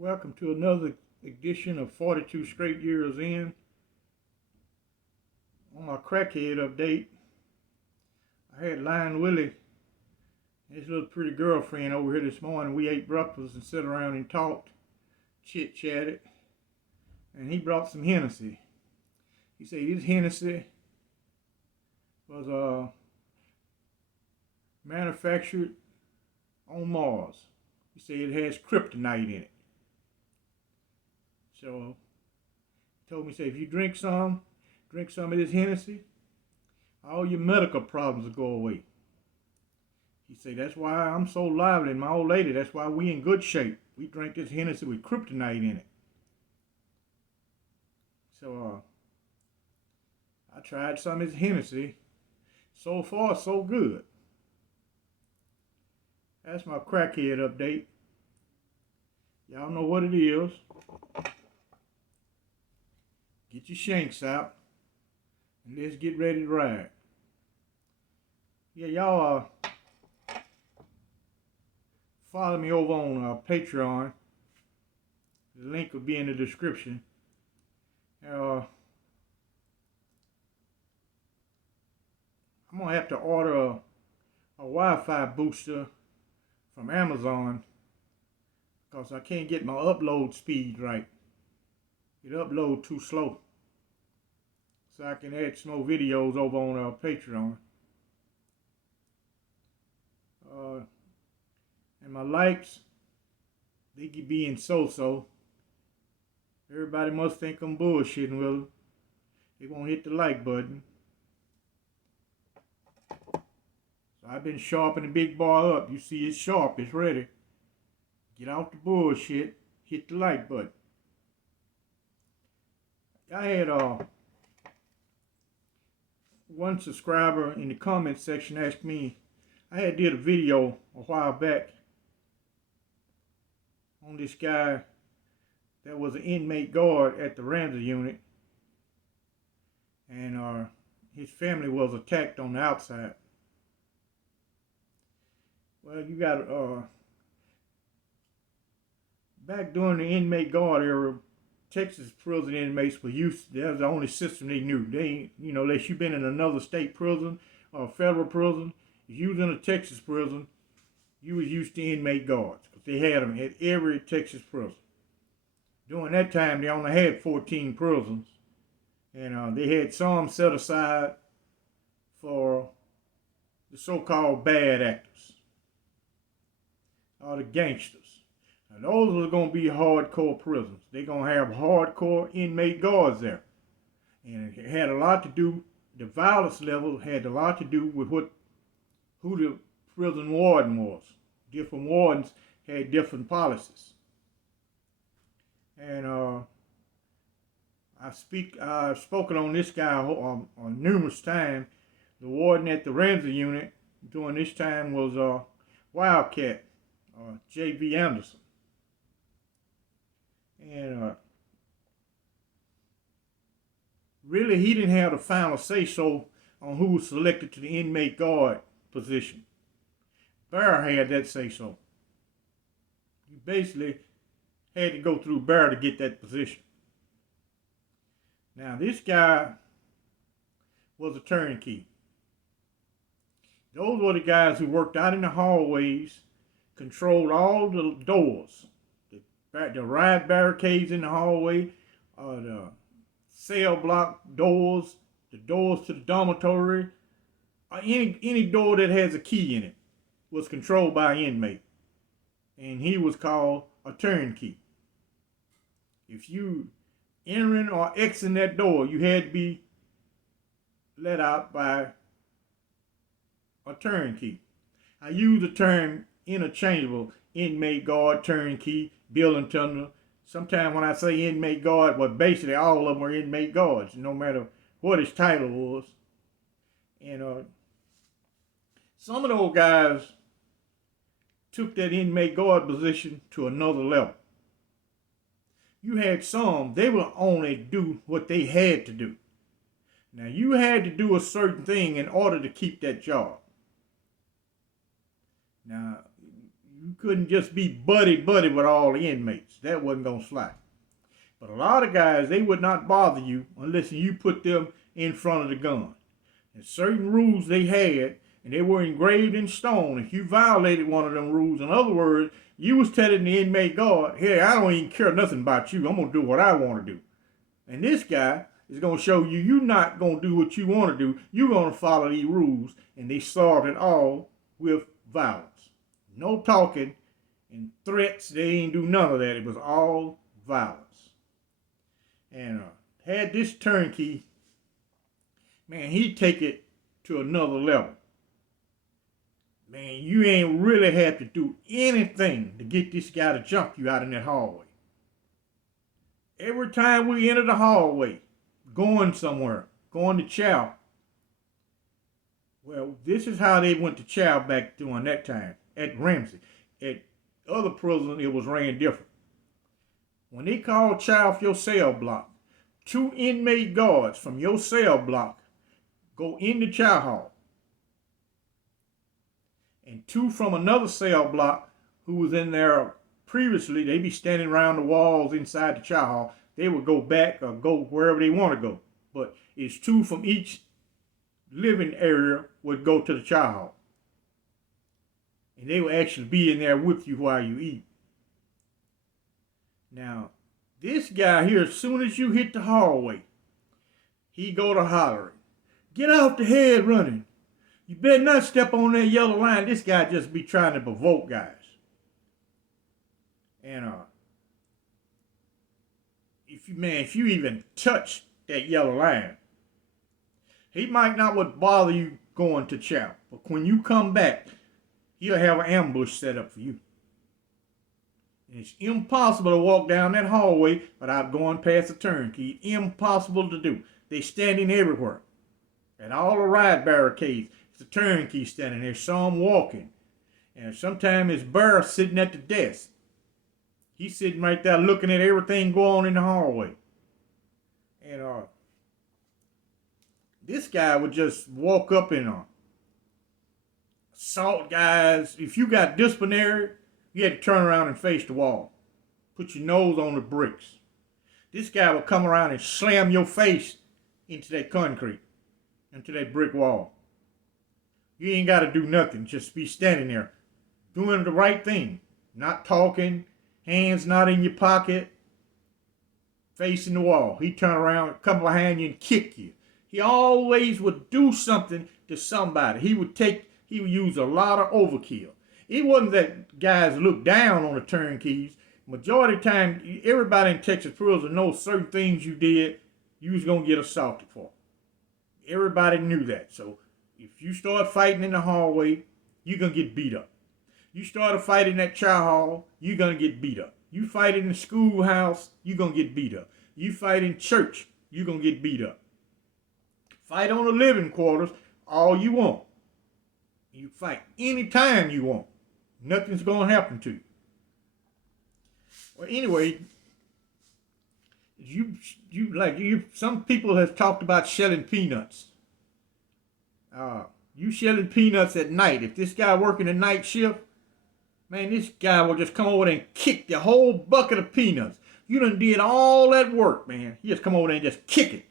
Welcome to another edition of 42 Straight Years In. On my crackhead update, I had Lion Willie and his little pretty girlfriend over here this morning. We ate breakfast and sat around and talked, chit-chatted, and he brought some Hennessy. He said this Hennessy was manufactured on Mars. He said it has kryptonite in it. So he told me, say, if you drink some of this Hennessy, all your medical problems will go away. He said, that's why I'm so lively, and my old lady, that's why we in good shape. We drink this Hennessy with kryptonite in it. So I tried some of his Hennessy. So far, so good. That's my crackhead update. Y'all know what it is. Get your shanks out and let's get ready to ride. Yeah, y'all follow me over on Patreon. The link will be in the description. I'm gonna have to order a Wi-Fi booster from Amazon because I can't get my upload speed right. It uploads too slow. So I can add some more videos over on Patreon. And my likes, they keep being so-so. Everybody must think I'm bullshitting with them. They won't hit the like button. So I've been sharpening the big bar up. You see it's sharp, it's ready. Get out the bullshit, hit the like button. I had one subscriber in the comment section asked me, I had did a video a while back on this guy that was an inmate guard at the Ramsey unit, and his family was attacked on the outside. Well, you got back during the inmate guard era, Texas prison inmates were used. That was the only system they knew. They, unless you've been in another state prison or federal prison, if you was in a Texas prison, you was used to inmate guards because they had them at every Texas prison. During that time, they only had 14 prisons, and they had some set aside for the so-called bad actors or the gangsters. Now, those are going to be hardcore prisons. They're going to have hardcore inmate guards there. And it had a lot to do, the violence level had a lot to do with who the prison warden was. Different wardens had different policies. And I've spoken on this guy on numerous times. The warden at the Ramsey unit during this time was Wildcat, J.V. Anderson. And really, he didn't have the final say-so on who was selected to the inmate guard position. Bear had that say-so. You basically had to go through Bear to get that position. Now, this guy was a turnkey. Those were the guys who worked out in the hallways, controlled all the doors, the riot barricades in the hallway, the cell block doors, the doors to the dormitory, any door that has a key in it was controlled by an inmate. And he was called a turnkey. If you entering or exiting that door, you had to be let out by a turnkey. I use the term interchangeable, inmate guard, turnkey, building tender. Sometimes when I say inmate guard, well, basically all of them are inmate guards, no matter what his title was. And some of those guys took that inmate guard position to another level. You had some, they would only do what they had to do. Now, you had to do a certain thing in order to keep that job. Now, you couldn't just be buddy-buddy with all the inmates. That wasn't going to fly. But a lot of guys, they would not bother you unless you put them in front of the gun. And certain rules they had, and they were engraved in stone. If you violated one of them rules, in other words, you was telling the inmate guard, hey, I don't even care nothing about you. I'm going to do what I want to do. And this guy is going to show you you're not going to do what you want to do. You're going to follow these rules. And they started all with violence. No talking and threats. They ain't do none of that. It was all violence. And had this turnkey, man, he'd take it to another level. Man, you ain't really had to do anything to get this guy to jump you out in that hallway. Every time we enter the hallway, going somewhere, going to chow. Well, this is how they went to chow back during that time at Ramsey. At other prisons, it was ran different. When they called chow off your cell block, 2 inmate guards from your cell block go in the chow hall. And 2 from another cell block who was in there previously, they be standing around the walls inside the chow hall. They would go back or go wherever they want to go. But it's 2 from each living area would go to the chow hall. And they will actually be in there with you while you eat. Now, this guy here, as soon as you hit the hallway, he go to hollering. Get off the head running. You better not step on that yellow line. This guy just be trying to provoke guys. And if you even touch that yellow line, he might not would bother you going to chow. But when you come back, he'll have an ambush set up for you. And it's impossible to walk down that hallway without going past the turnkey. Impossible to do. They standing everywhere. At all the riot barricades, it's the turnkey standing there, some walking. And sometimes it's Burr sitting at the desk. He's sitting right there looking at everything going on in the hallway. And this guy would just walk up and assault guys. If you got disciplinary, you had to turn around and face the wall. Put your nose on the bricks. This guy would come around and slam your face into that concrete, into that brick wall. You ain't got to do nothing. Just be standing there doing the right thing. Not talking, hands not in your pocket, facing the wall. He'd turn around, come behind you and kick you. He always would do something to somebody. He would use a lot of overkill. It wasn't that guys looked down on the turnkeys. Majority of the time, everybody in Texas prison knows certain things you did, you was going to get assaulted for. Everybody knew that. So if you start fighting in the hallway, you're going to get beat up. You start a fight in that chow hall, you're going to get beat up. You fight in the schoolhouse, you're going to get beat up. You fight in church, you're going to get beat up. Fight on the living quarters all you want. You fight anytime you want. Nothing's going to happen to you. Well, anyway, some people have talked about shelling peanuts. You shelling peanuts at night. If this guy working the night shift, man, this guy will just come over there and kick the whole bucket of peanuts. You done did all that work, man. He just come over there and just kick it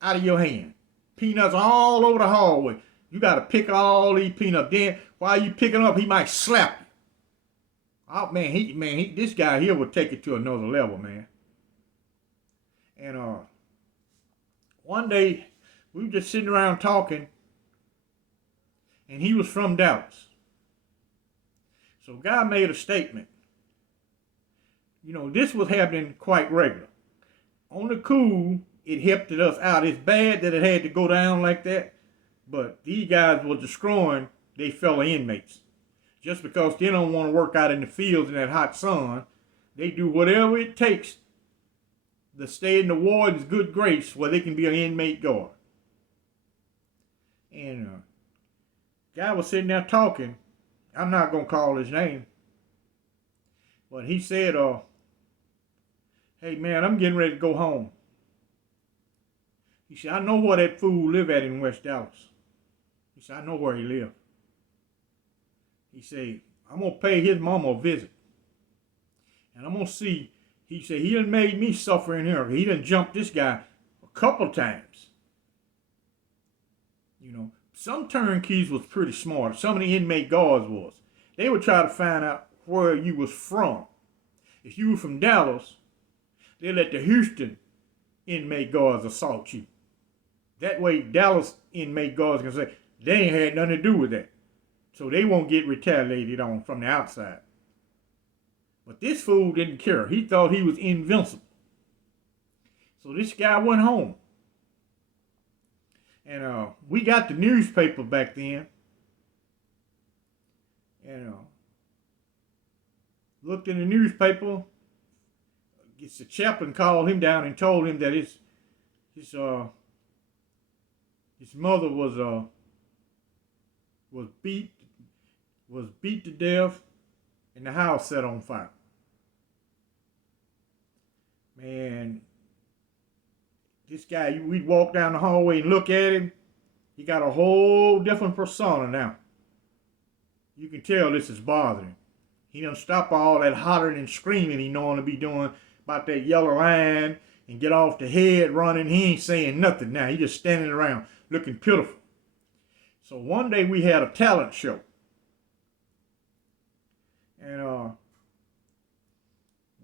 out of your hand. Peanuts all over the hallway. You got to pick all these peanuts. Then while you picking up, he might slap you. Oh, man, this guy here will take it to another level, man. And one day, we were just sitting around talking, and he was from Dallas. So a guy made a statement. You know, this was happening quite regular. On the cool, it helped us out. It's bad that it had to go down like that, but these guys were destroying their fellow inmates. Just because they don't want to work out in the fields in that hot sun, they do whatever it takes to stay in the warden's good grace where they can be an inmate guard. And guy was sitting there talking. I'm not going to call his name. But he said, hey man, I'm getting ready to go home. He said, I know where that fool live at in West Dallas. He said, I know where he live. He said, I'm going to pay his mama a visit. And I'm going to see. He said, he done made me suffer in here. He done jumped this guy a couple times. You know, some turnkeys was pretty smart. Some of the inmate guards was. They would try to find out where you was from. If you were from Dallas, they let the Houston inmate guards assault you. That way, Dallas inmate guards can say, they ain't had nothing to do with that. So they won't get retaliated on from the outside. But this fool didn't care. He thought he was invincible. So this guy went home. And we got the newspaper back then. And looked in the newspaper. The chaplain called him down and told him that his mother was beat to death and the house set on fire. Man, this guy, we'd walk down the hallway and look at him. He got a whole different persona now. You can tell this is bothering him. He done stop all that hollering and screaming he normally be doing about that yellow line and get off the head running. He ain't saying nothing now. He just standing around looking pitiful. So one day we had a talent show. And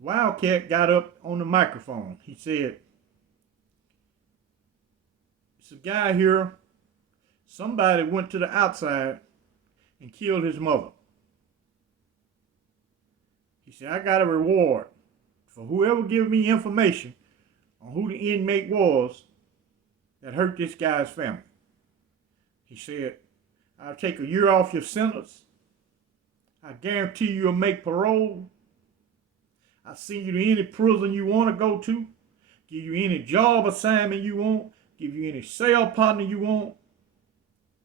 Wildcat got up on the microphone. He said, "It's a guy here. Somebody went to the outside and killed his mother. He said, I got a reward for whoever gives me information on who the inmate was that hurt this guy's family. He said, I'll take a year off your sentence. I guarantee you'll make parole. I'll send you to any prison you want to go to. Give you any job assignment you want. Give you any cell partner you want.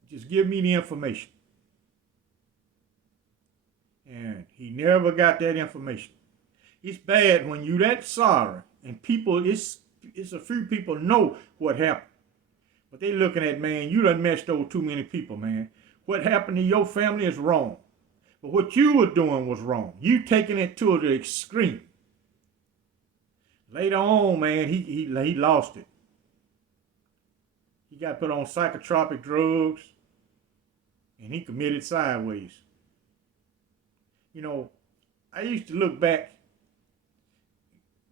Just give me the information." And he never got that information. It's bad when you that sorry and people, it's a few people know what happened. But they looking at, man, you done messed over too many people, man. What happened to your family is wrong. But what you were doing was wrong. You taking it to the extreme. Later on, man, he lost it. He got put on psychotropic drugs and he committed sideways. You know, I used to look back,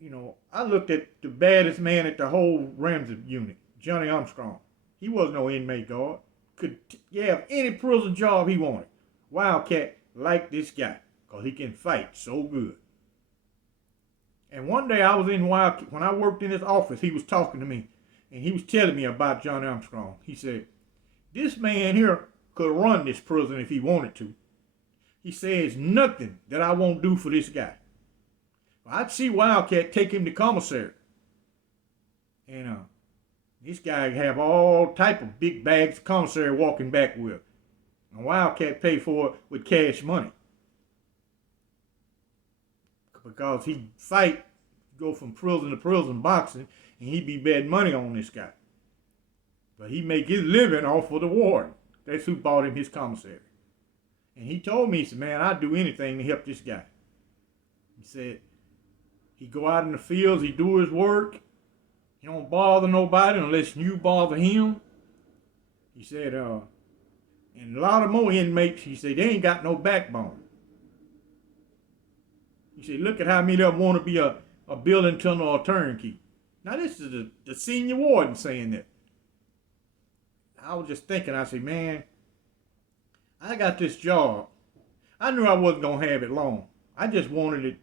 you know, I looked at the baddest man at the whole Ramsey unit, Johnny Armstrong. He wasn't no inmate guard. Could have any prison job he wanted. Wildcat liked this guy because he can fight so good. And one day I was in Wildcat, when I worked in his office, he was talking to me and he was telling me about Johnny Armstrong. He said, this man here could run this prison if he wanted to. He says nothing that I won't do for this guy. I'd see Wildcat take him to commissary. And this guy have all type of big bags of commissary walking back with. And Wildcat pay for it with cash money. Because he'd fight, go from prison to prison boxing, and he'd be betting money on this guy. But he make his living off of the warden. That's who bought him his commissary. And he told me, he said, man, I'd do anything to help this guy. He said, he go out in the fields, he do his work. He don't bother nobody unless you bother him. He said, and a lot of more inmates, he said, they ain't got no backbone. He said, look at how many of them want to be a building tunnel or turnkey. Now this is the senior warden saying that. I was just thinking, I said, man, I got this job. I knew I wasn't going to have it long. I just wanted it.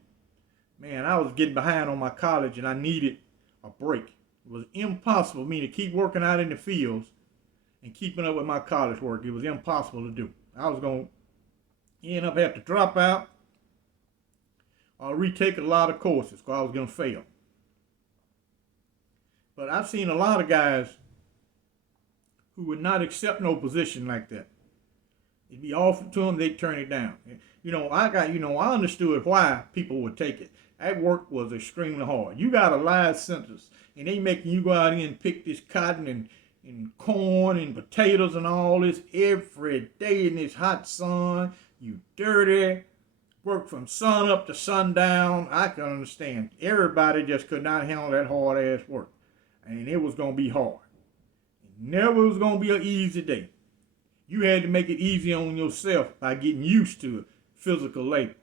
Man, I was getting behind on my college and I needed a break. It was impossible for me to keep working out in the fields and keeping up with my college work. It was impossible to do. I was going to end up having to drop out or retake a lot of courses because I was going to fail. But I've seen a lot of guys who would not accept no position like that. It'd be offered to them, they'd turn it down. You know, I understood why people would take it. That work was extremely hard. You got a live sentence, and they making you go out here and pick this cotton and corn and potatoes and all this every day in this hot sun. You dirty, worked from sun up to sundown. I can understand. Everybody just could not handle that hard ass work. And it was going to be hard. It never was going to be an easy day. You had to make it easy on yourself by getting used to physical labor.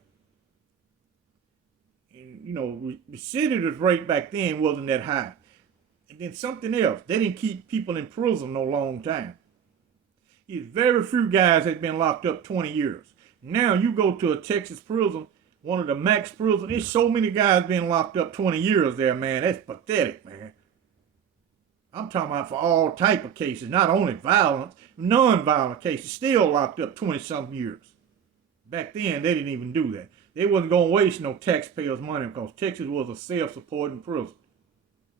And, you know, the recidivism rate back then wasn't that high. And then something else, they didn't keep people in prison no long time. Very few guys had been locked up 20 years. Now you go to a Texas prison, one of the max prisons, there's so many guys being locked up 20 years there, man. That's pathetic, man. I'm talking about for all type of cases, not only violence, non-violent cases, still locked up 20-something years. Back then, they didn't even do that. They wasn't going to waste no taxpayers' money because Texas was a self-supporting prison.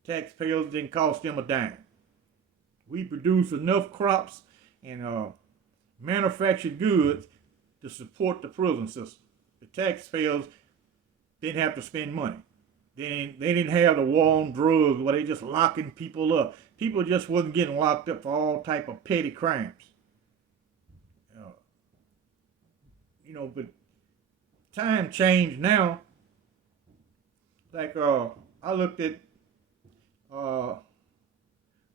Taxpayers didn't cost them a dime. We produced enough crops and manufactured goods to support the prison system. The taxpayers didn't have to spend money. They didn't have the war on drugs where they just locking people up. People just wasn't getting locked up for all type of petty crimes. But time changed now. Like I looked at on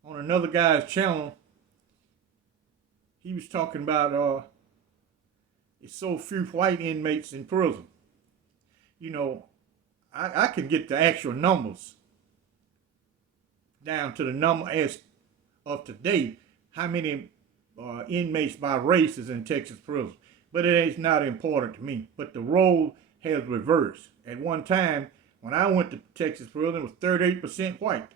another guy's channel. He was talking about it's so few white inmates in prison. I can get the actual numbers down to the number as of today, how many inmates by race is in Texas prison. But it is not important to me. But the role has reversed. At one time, when I went to Texas prison, it was 38% white.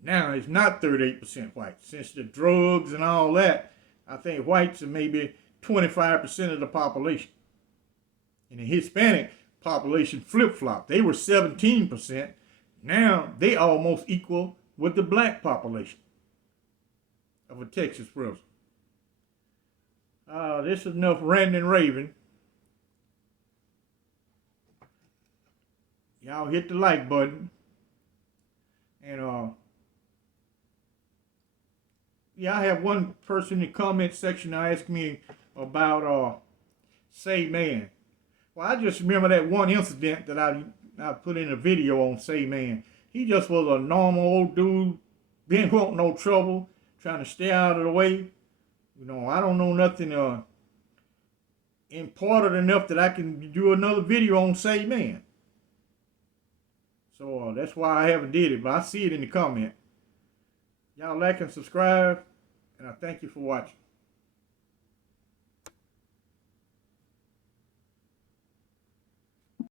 Now it's not 38% white. Since the drugs and all that, I think whites are maybe 25% of the population. And the Hispanic population flip-flopped. They were 17%. Now they almost equal with the black population of a Texas prison. This is enough ranting and raving. Y'all hit the like button. And I have one person in the comment section ask me about Say Man. Well, I just remember that one incident that I put in a video on Say Man. He just was a normal old dude, didn't want no trouble, trying to stay out of the way. I don't know nothing important enough that I can do another video on Say Man. So that's why I haven't did it, but I see it in the comment. Y'all like and subscribe, and I thank you for watching.